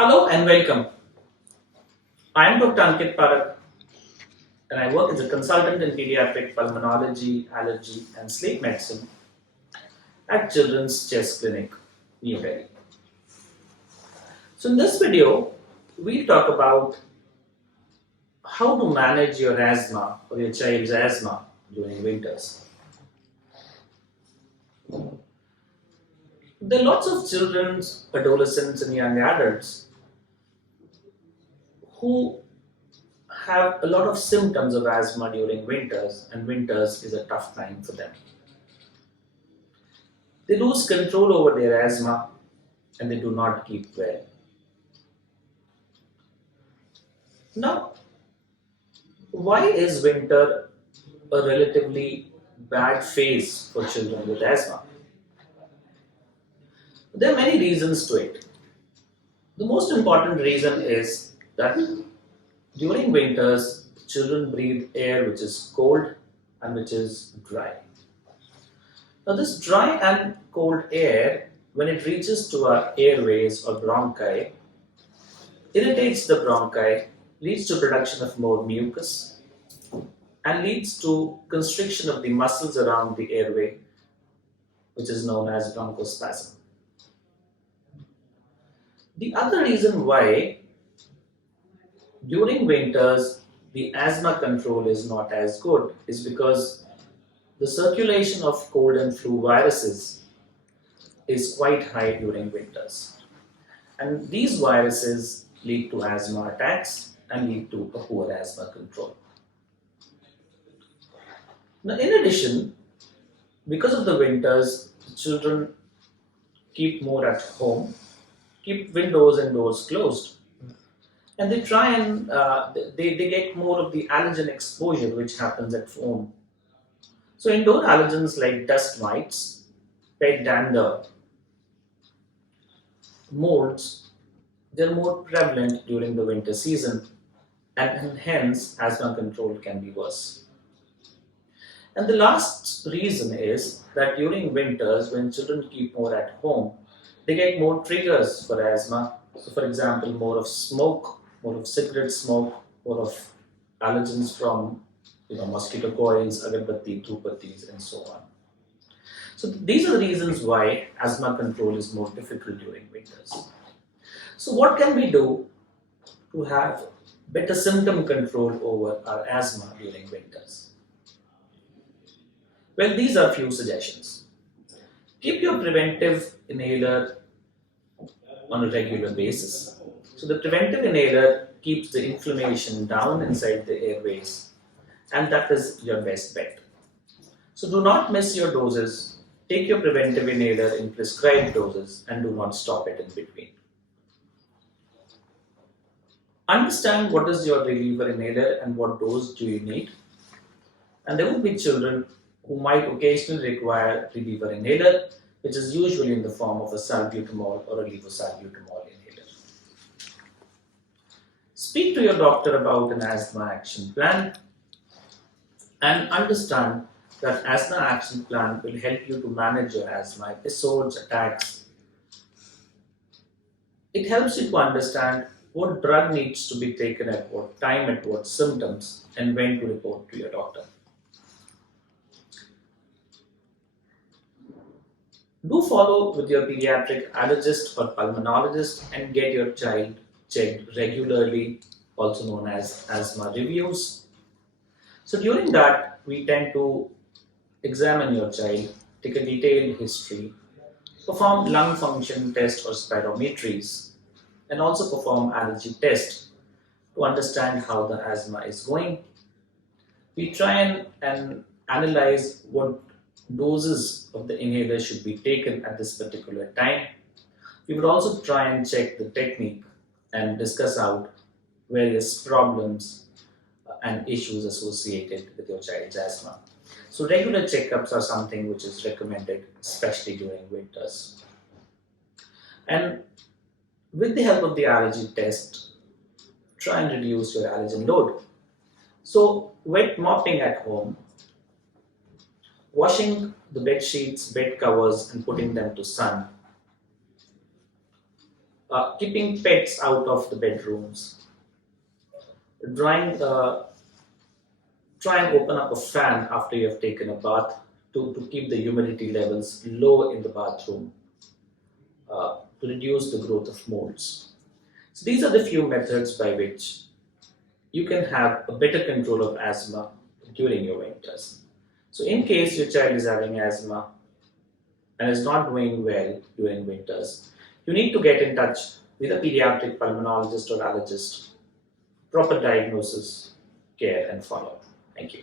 Hello and welcome. I am Dr. Ankit Parakh and I work as a consultant in pediatric pulmonology, allergy, and sleep medicine at Children's Chest Clinic near Delhi. So, in this video, we'll talk about how to manage your asthma or your child's asthma during winters. There are lots of children, adolescents, and young adults who have a lot of symptoms of asthma during winters, and winters is a tough time for them. They lose control over their asthma and they do not keep well. Now, why is winter a relatively bad phase for children with asthma? There are many reasons to it. The most important reason is that during winters, children breathe air which is cold and which is dry. Now, this dry and cold air, when it reaches to our airways or bronchi, irritates the bronchi, leads to production of more mucus, and leads to constriction of the muscles around the airway, which is known as bronchospasm. The other reason why during winters the asthma control is not as good is because the circulation of cold and flu viruses is quite high during winters. And these viruses lead to asthma attacks and lead to a poor asthma control. Now, in addition, because of the winters, children keep more at home, keep windows and doors closed, and they try and they get more of the allergen exposure which happens at home. So, indoor allergens like dust mites, pet dander, molds, they're more prevalent during the winter season, and hence asthma control can be worse. And the last reason is that during winters, when children keep more at home, they get more triggers for asthma. So, for example, more of smoke, more of cigarette smoke, more of allergens from mosquito coils, agarbatti, dhupattis, and so on. So, these are the reasons why asthma control is more difficult during winters. So, what can we do to have better symptom control over our asthma during winters? Well, these are few suggestions. Keep your preventive inhaler on a regular basis. So the preventive inhaler keeps the inflammation down inside the airways, and that is your best bet. So do not miss your doses. Take your preventive inhaler in prescribed doses and do not stop it in between. Understand what is your reliever inhaler and what dose do you need. And there will be children who might occasionally require reliever inhaler, which is usually in the form of a salbutamol or a levosalbutamol inhaler. Speak to your doctor about an asthma action plan and understand that asthma action plan will help you to manage your asthma episodes, attacks. It helps you to understand what drug needs to be taken at what time, at what symptoms, and when to report to your doctor. Do follow with your pediatric allergist or pulmonologist and get your child checked regularly, also known as asthma reviews. So during that, we tend to examine your child, take a detailed history, perform lung function test or spirometries, and also perform allergy test to understand how the asthma is going. We try and analyze what doses of the inhaler should be taken at this particular time. We would also try and check the technique and discuss out various problems and issues associated with your child's asthma. So regular checkups are something which is recommended, especially during winters. And with the help of the allergy test, try and reduce your allergen load. So wet mopping at home, washing the bed sheets, bed covers, and putting them to sun. Keeping pets out of the bedrooms, drawing, try and open up a fan after you have taken a bath to keep the humidity levels low in the bathroom, to reduce the growth of molds. So these are the few methods by which you can have a better control of asthma during your winters. So in case your child is having asthma and is not doing well during winters, you need to get in touch with a pediatric pulmonologist or allergist. Proper diagnosis, care, and follow. Thank you.